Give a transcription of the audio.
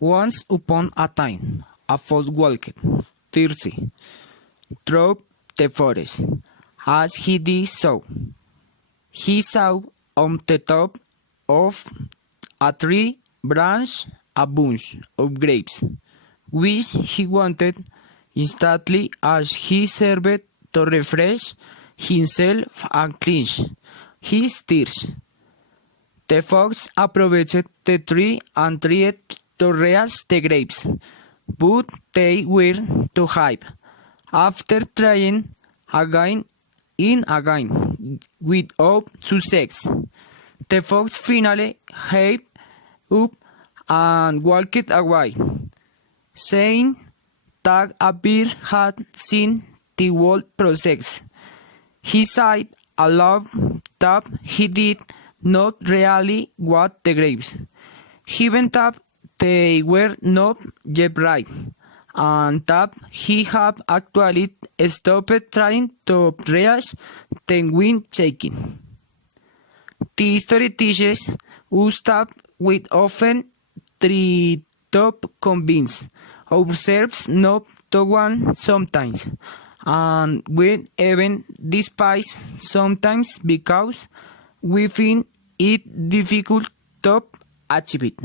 Once upon a time, a fox walked, thirsty, through the forest. As he did so, he saw on the top of a tree branch a bunch of grapes, which he wanted instantly as he served to refresh himself and quench his thirst. The fox approached the tree and tried to reach the grapes, but they were too high. After trying again and again without success, the fox finally gave up and walked away, saying that a bear had seen the whole process. He sighed aloud that he did not really want the grapes, given that they were not yet ripe, and that he had actually stopped trying to reach the wind shaking. The story teaches us that we often try to convince ourselves not to want sometimes, and we even despise sometimes because we find it difficult to achieve it.